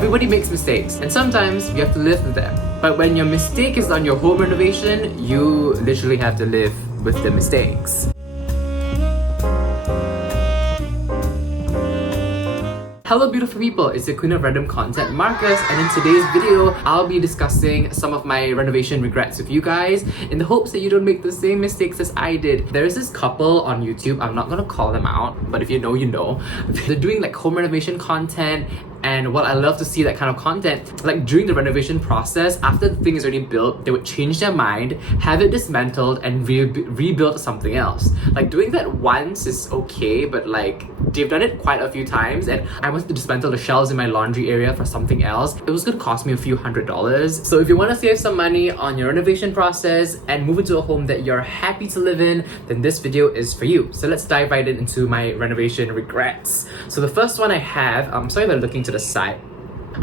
Everybody makes mistakes, and sometimes you have to live with them. But when your mistake is on your home renovation, you literally have to live with the mistakes. Hello beautiful people, it's the Queen of Random Content, Marcus, and in today's video, I'll be discussing some of my renovation regrets with you guys in the hopes that you don't make the same mistakes as I did. There is this couple on YouTube, I'm not gonna call them out, but if you know, you know. They're doing like home renovation content, and while I love to see that kind of content, like during the renovation process, after the thing is already built, they would change their mind, have it dismantled, and rebuild something else. Like doing that once is okay, but like they've done it quite a few times, and I wanted to dismantle the shelves in my laundry area for something else. It was gonna cost me a few $100s. So if you wanna save some money on your renovation process and move into a home that you're happy to live in, then this video is for you. So let's dive right into my renovation regrets. So the first one I have, I'm sorry if I'm looking to the side.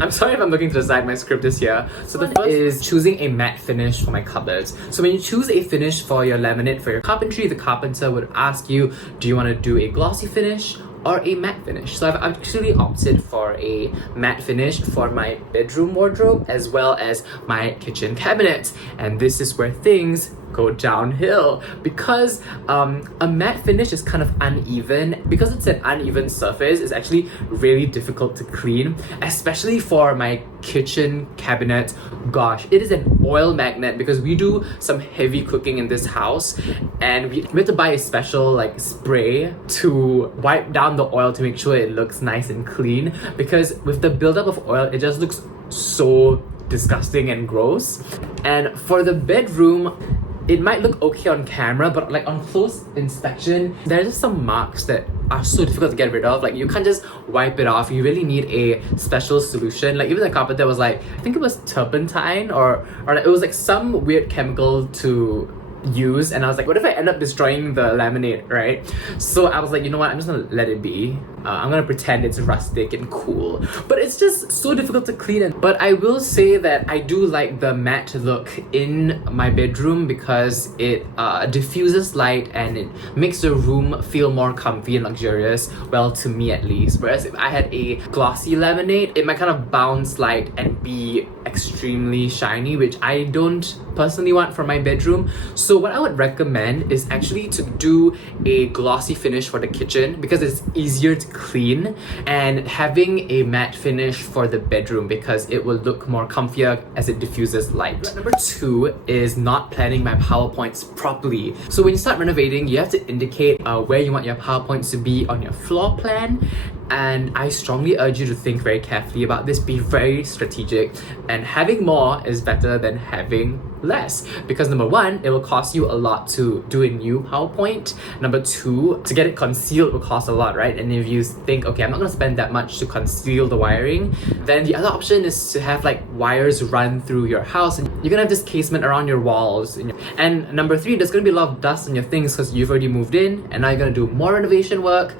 I'm sorry if I'm looking to the side, my script is here. So the first is choosing a matte finish for my cupboards. So when you choose a finish for your laminate for your carpentry, the carpenter would ask you, do you want to do a glossy finish or a matte finish? So I've actually opted for a matte finish for my bedroom wardrobe as well as my kitchen cabinet. And this is where things go downhill because a matte finish is kind of uneven. Because it's an uneven surface, it's actually really difficult to clean, especially for my kitchen cabinet. Gosh, it is an oil magnet because we do some heavy cooking in this house, and we have to buy a special like spray to wipe down the oil to make sure it looks nice and clean, because with the buildup of oil it just looks so disgusting and gross. And for the bedroom, it might look okay on camera, but like on close inspection, there's just some marks that are so difficult to get rid of. Like you can't just wipe it off. You really need a special solution. Like even the carpenter was like, I think it was turpentine or like, it was like some weird chemical to use, and I was like, what if I end up destroying the laminate, right? So I was like, you know what, I'm just gonna let it be. I'm gonna pretend it's rustic and cool, but it's just so difficult to clean. But I will say that I do like the matte look in my bedroom because it diffuses light and it makes the room feel more comfy and luxurious, well, to me at least. Whereas if I had a glossy laminate, it might kind of bounce light and be extremely shiny, which I don't personally want for my bedroom. So what I would recommend is actually to do a glossy finish for the kitchen because it's easier to clean, and having a matte finish for the bedroom because it will look more comfier as it diffuses light. Number 2 is not planning my PowerPoints properly. So when you start renovating, you have to indicate where you want your PowerPoints to be on your floor plan. And I strongly urge you to think very carefully about this, be very strategic, and having more is better than having less, because number 1, it will cost you a lot to do a new PowerPoint. Number 2, to get it concealed will cost a lot, right? And if you think, okay, I'm not gonna spend that much to conceal the wiring, then the other option is to have like wires run through your house, and you're gonna have this casement around your walls. And number 3, there's gonna be a lot of dust on your things because you've already moved in, and now you're gonna do more renovation work.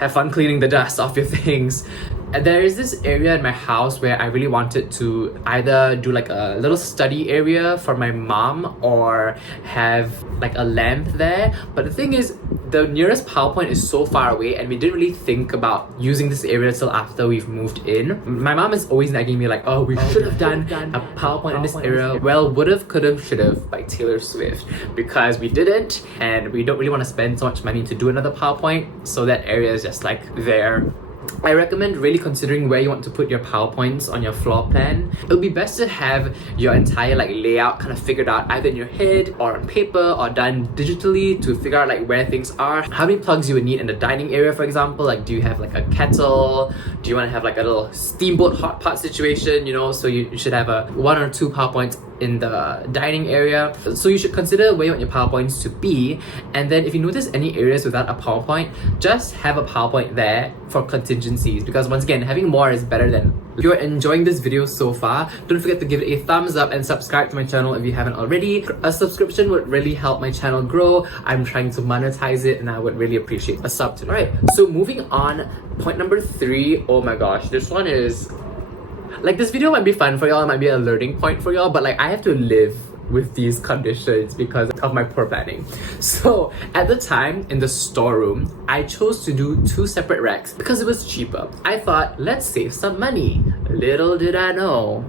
Have fun cleaning the dust off your things. And there is this area in my house where I really wanted to either do like a little study area for my mom or have like a lamp there. But the thing is, the nearest PowerPoint is so far away, and we didn't really think about using this area till after we've moved in. My mom is always nagging me like, oh, we should have done a PowerPoint in this area. Well, would've, could've, should've by Taylor Swift, because we didn't, and we don't really want to spend so much money to do another PowerPoint, so that area is just like there. I recommend really considering where you want to put your PowerPoints on your floor plan. It would be best to have your entire like layout kind of figured out either in your head or on paper or done digitally to figure out like where things are. How many plugs you would need in the dining area, for example. Like, do you have like a kettle? Do you want to have like a little steamboat hot pot situation, you know? So you should have 1 or 2 PowerPoints in the dining area. So you should consider where you want your PowerPoints to be, and then if you notice any areas without a PowerPoint, just have a PowerPoint there for contingencies, because once again, having more is better than. If you're enjoying this video so far, don't forget to give it a thumbs up and subscribe to my channel if you haven't already. A subscription would really help my channel grow. I'm trying to monetize it and I would really appreciate a sub too. Alright, so moving on, point number 3. Oh my gosh, this one is... Like, this video might be fun for y'all, it might be a learning point for y'all, but like, I have to live with these conditions because of my poor planning. So at the time in the storeroom, I chose to do 2 separate racks because it was cheaper. I thought, let's save some money. Little did I know,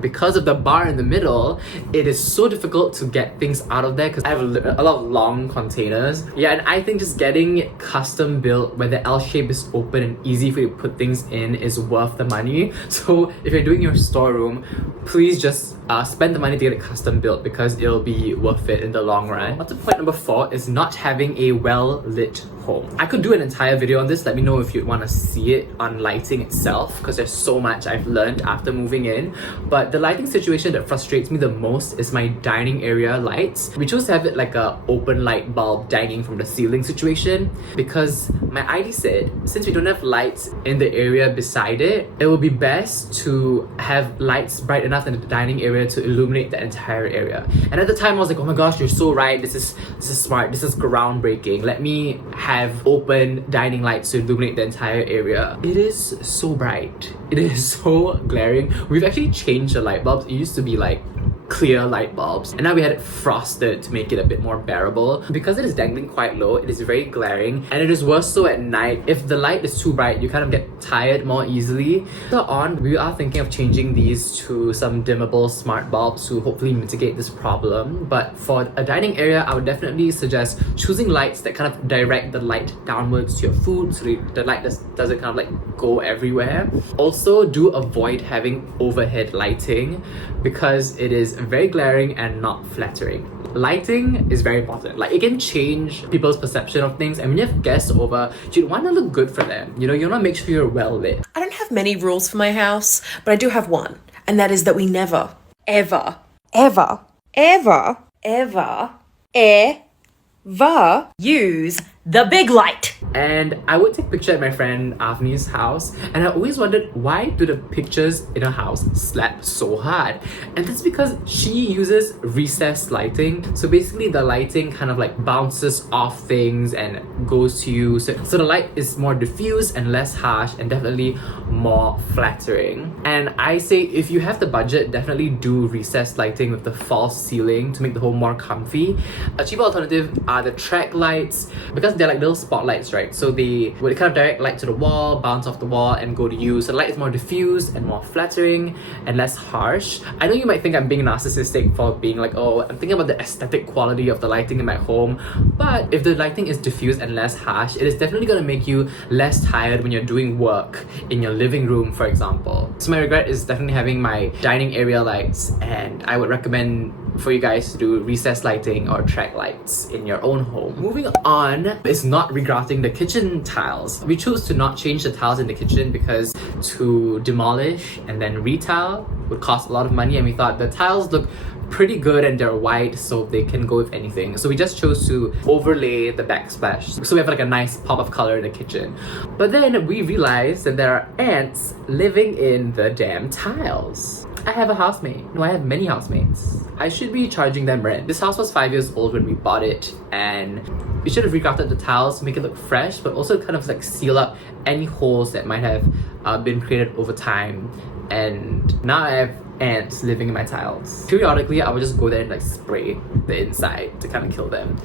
because of the bar in the middle, it is so difficult to get things out of there because I have a lot of long containers. Yeah, and I think just getting it custom built where the L shape is open and easy for you to put things in is worth the money. So if you're doing your storeroom, please just spend the money to get it custom built because it'll be worth it in the long run. On to point number 4 is not having a well-lit home. I could do an entire video on this. Let me know if you'd want to see it on lighting itself because there's so much I've learned after moving in. But the lighting situation that frustrates me the most is my dining area lights. We chose to have it like a open light bulb dangling from the ceiling situation because my ID said since we don't have lights in the area beside it, it will be best to have lights bright enough in the dining area to illuminate the entire area. And at the time I was like, oh my gosh, you're so right, this is smart, this is groundbreaking. Let me have open dining lights to illuminate the entire area. It is so bright. It is so glaring. We've actually changed the light bulbs. It used to be like clear light bulbs and now we had it frosted to make it a bit more bearable. Because it is dangling quite low, it is very glaring and it is worse so at night. If the light is too bright, you kind of get tired more easily. So on, we are thinking of changing these to some dimmable smart bulbs to hopefully mitigate this problem. But for a dining area, I would definitely suggest choosing lights that kind of direct the light downwards to your food so the light doesn't kind of like go everywhere. Also, do avoid having overhead lighting because it is very glaring and not flattering. Lighting is very important. Like, it can change people's perception of things, and when you have guests over, you want to look good for them. You know, you want to make sure you're well lit. I don't have many rules for my house, but I do have one, and that is that we never, ever, ever, ever, ever, ever use the big light. And I would take a picture at my friend Avni's house, and I always wondered, why do the pictures in her house slap so hard? And that's because she uses recessed lighting. So basically the lighting kind of like bounces off things and goes to you. So the light is more diffuse and less harsh and definitely more flattering. And I say if you have the budget, definitely do recessed lighting with the false ceiling to make the home more comfy. A cheaper alternative are the track lights because they're like little spotlights, right? So they would kind of direct light to the wall, bounce off the wall and go to you. So the light is more diffuse and more flattering and less harsh. I know you might think I'm being narcissistic for being like, oh, I'm thinking about the aesthetic quality of the lighting in my home. But if the lighting is diffuse and less harsh, it is definitely going to make you less tired when you're doing work in your living room, for example. So my regret is definitely having my dining area lights, and I would recommend for you guys to do recessed lighting or track lights in your own home. Moving on is not regrouting the kitchen tiles. We chose to not change the tiles in the kitchen because to demolish and then retile would cost a lot of money, and we thought the tiles look pretty good and they're white, so they can go with anything. So we just chose to overlay the backsplash so we have like a nice pop of color in the kitchen. But then we realized that there are ants living in the damn tiles. I have a housemate. No, I have many housemates. I should be charging them rent. This house was 5 years old when we bought it, and we should have regrafted the tiles to make it look fresh, but also kind of like seal up any holes that might have been created over time. And now I have ants living in my tiles. Periodically, I would just go there and like spray the inside to kind of kill them.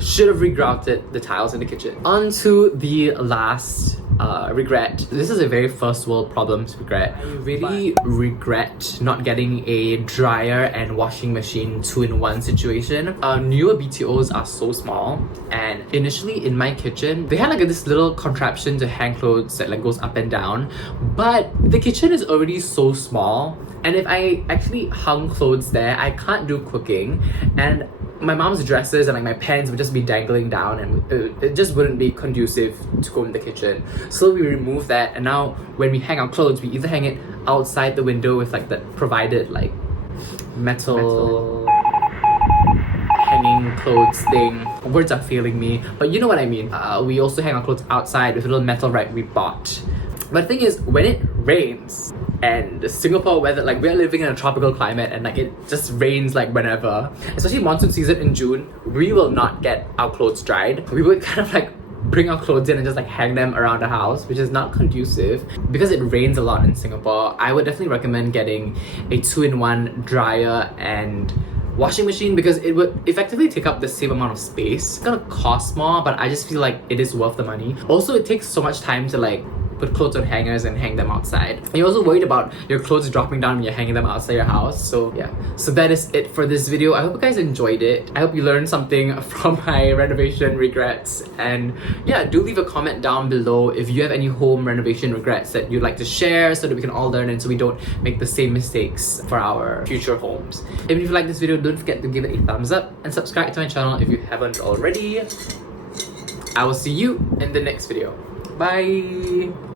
Should have regrouted the tiles in the kitchen. On to the last regret. This is a very first world problem to regret. I really regret not getting a dryer and washing machine 2-in-1 situation. Newer BTOs are so small, and initially in my kitchen they had like this little contraption to hang clothes that like goes up and down, but the kitchen is already so small, and if I actually hung clothes there, I can't do cooking, and my mom's dresses and like my pants would just be dangling down, and it just wouldn't be conducive to go in the kitchen. So we removed that, and now when we hang our clothes, we either hang it outside the window with like the provided like metal hanging clothes thing. Words are failing me, but you know what I mean. We also hang our clothes outside with a little metal rack we bought. But the thing is, when it rains, and the Singapore weather, like we're living in a tropical climate and like it just rains like whenever, especially monsoon season in June, we will not get our clothes dried. We would kind of like bring our clothes in and just like hang them around the house, which is not conducive. Because it rains a lot in Singapore, I would definitely recommend getting a 2-in-1 dryer and washing machine because it would effectively take up the same amount of space. It's gonna cost more, but I just feel like it is worth the money. Also, it takes so much time to like put clothes on hangers and hang them outside. And you're also worried about your clothes dropping down when you're hanging them outside your house. So yeah, so that is it for this video. I hope you guys enjoyed it. I hope you learned something from my renovation regrets. And yeah, do leave a comment down below if you have any home renovation regrets that you'd like to share so that we can all learn and so we don't make the same mistakes for our future homes. If you like this video, don't forget to give it a thumbs up and subscribe to my channel if you haven't already. I will see you in the next video. Bye!